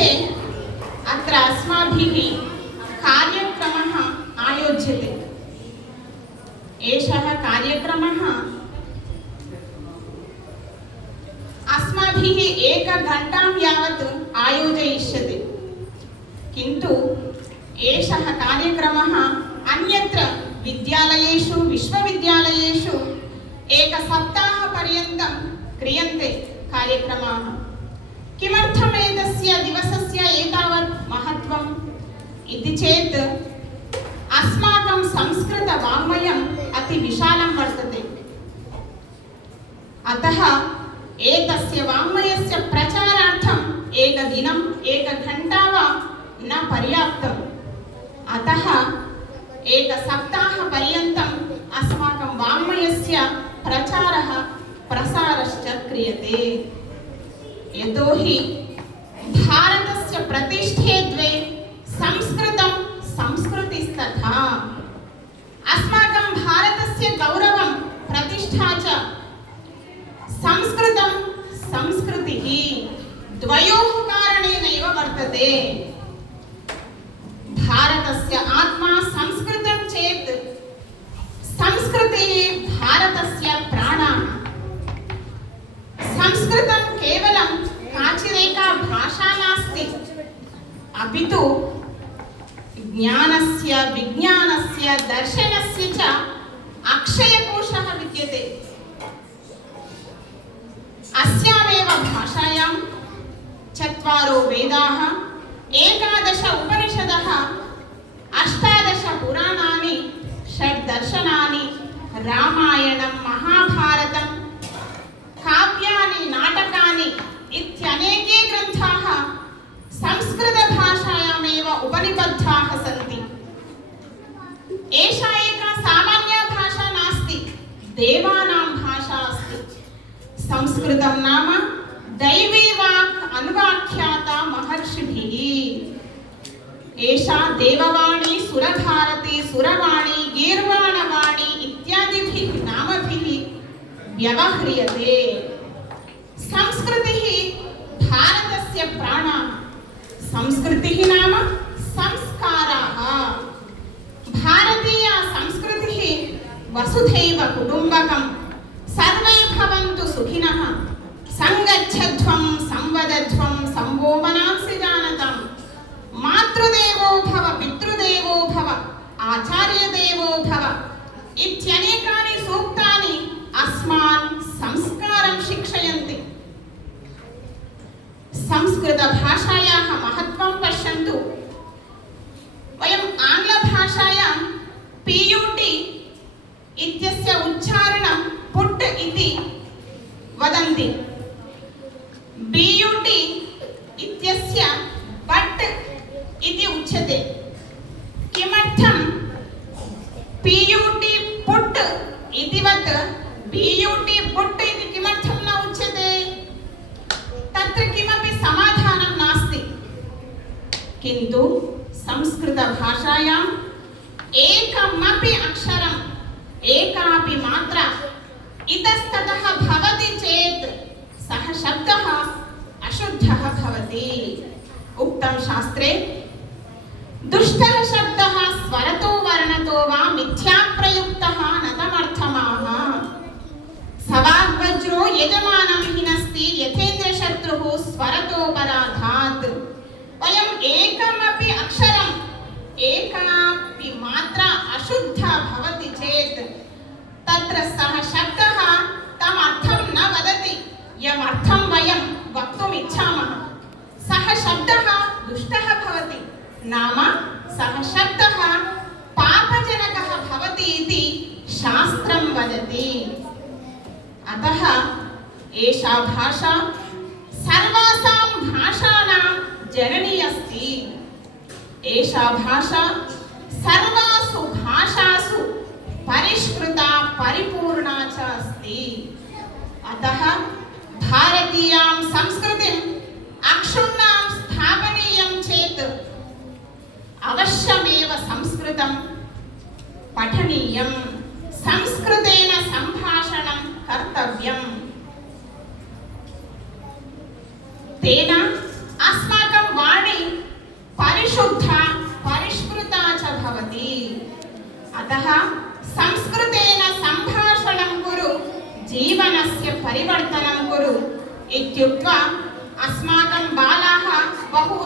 मध्ये अत्र अस्माभिः कार्यक्रमः आयोज्यते। एषः कार्यक्रमः अस्माभिः एकघण्टां यावत् आयोजयिष्यते, किन्तु एषः कार्यक्रमः अन्यत्र विद्यालयेषु विश्वविद्यालयेषु एकसप्ताहपर्यन्तं क्रियन्ते कार्यक्रमाः। किमर्थम् एतस्य दिवसस्य एतावत् महत्त्वम् इति चेत् अस्माकं संस्कृतवाङ्मयम् अतिविशालं वर्तते। अतः एतस्य वाङ्मयस्य प्रचारार्थम् एकदिनम् एकघण्टा वा न पर्याप्तम्। अतः एकसप्ताहपर्यन्तम् अस्माकं वाङ्मयस्य प्रचारः प्रसारश्च क्रियते। यतोहि भारतस्य प्रतिष्ठे द्वे संस्कृतं संस्कृतिस्तथा। अस्माकं भारतस्य गौरवं प्रतिष्ठा च संस्कृतं संस्कृतिः द्वयोः कारणेनैव वर्तते। भारतस्य आत्मा संस्कृतं चेत् संस्कृतिः भारतस्य प्राणः। संस्कृतं केवलं काचिदेका भाषा नास्ति, अपि तु ज्ञानस्य विज्ञानस्य दर्शनस्य च अक्षयकोशः विद्यते। अस्यामेव भाषायां 4 वेदाः, 11 उपनिषदः, 18 पुराणानि, 6 दर्शनानि, रामायणं, महाभारतं, काव्यानि, नाटकानि इत्यनेके ग्रन्थाः संस्कृतभाषायामेव उपनिबद्धाः सन्ति। एषा एका सामान्या भाषा नास्ति, देवानां भाषा अस्ति। संस्कृतं नाम दैवी वाक् अनुवाख्याता महर्षिभिः। एषा देववाणी, सुरभारती, सुरवाणी, गीर्वाणवाणी इत्यादिभिः नामभिः व्यवह्रियते। संस्कृतिः भारतस्य प्राणः। संस्कृतिः नाम संस्काराः। भारतीया संस्कृतिः वसुधैव कुटुम्बकम्। सर्वे भवन्तु सुखिनः, संगच्छध्वं संवदध्वं संवो मनांसि जानताम्। मातृदेवो भव, पितृदेवो भव, आचार्यदेवो भव इत्यनेकानि सूक्तानि अस्मान् संस्कारं शिक्षयन्ति। संस्कृतभाषायाः महत्त्वं पश्यन्तु। वयम् आङ्ग्लभाषायां PUT इत्यस्य उच्चारणं पुट् इति वदन्ति। BUT इत्यस्य बट् इति उच्यते। किमर्थं PUT पुट् इतिवत् BUT बुट् इति किमर्थं न उच्यते? तत्र किमपि समाधानं नास्ति। किन्तु संस्कृतभाषायाम् एकमपि अक्षरम्, एकापि मात्रा इतस्ततः भवति चेत् सः शब्दः अशुद्धः भवति। उक्तं शास्त्रे दुष्टः शब्दः स्वरतो वर्णतो वा मिथ्याप्रयुक्तः न तमर्थमाह। सवाग्वज्रो यजमानं हिनस्ति यथेन्द्रशत्रुः स्वरतोपराधात्। वयम् एकमपि अक्षरम्, एकापि मात्रा अशुद्धा भवति चेत् तत्र सः शब्दः तम् अर्थं न वदति यमर्थं वयं वक्तुम् इच्छामः। सः शब्दः दुष्टः भवति, नाम सः शब्दः पापजनकः भवति इति शास्त्रं वदति। अतः एषा भाषा सर्वासां भाषाणां जननी अस्ति। एषा भाषा सर्वासु भाषासु परिष्कृता परिपूर्णा च अस्ति। अतः भारतीयां संस्कृतिम् अक्षुण्णां स्थापनीयं चेत् अवश्यमेव संस्कृतं पठनीयं, संस्कृतेन सम्भाषणं कर्तव्यम्। तेन अस्माकं अतः संस्कृतेन सम्भाषणं कुरु जीवनस्य परिवर्तनं कुरु इत्युक्त्वा अस्माकं बालाः बहु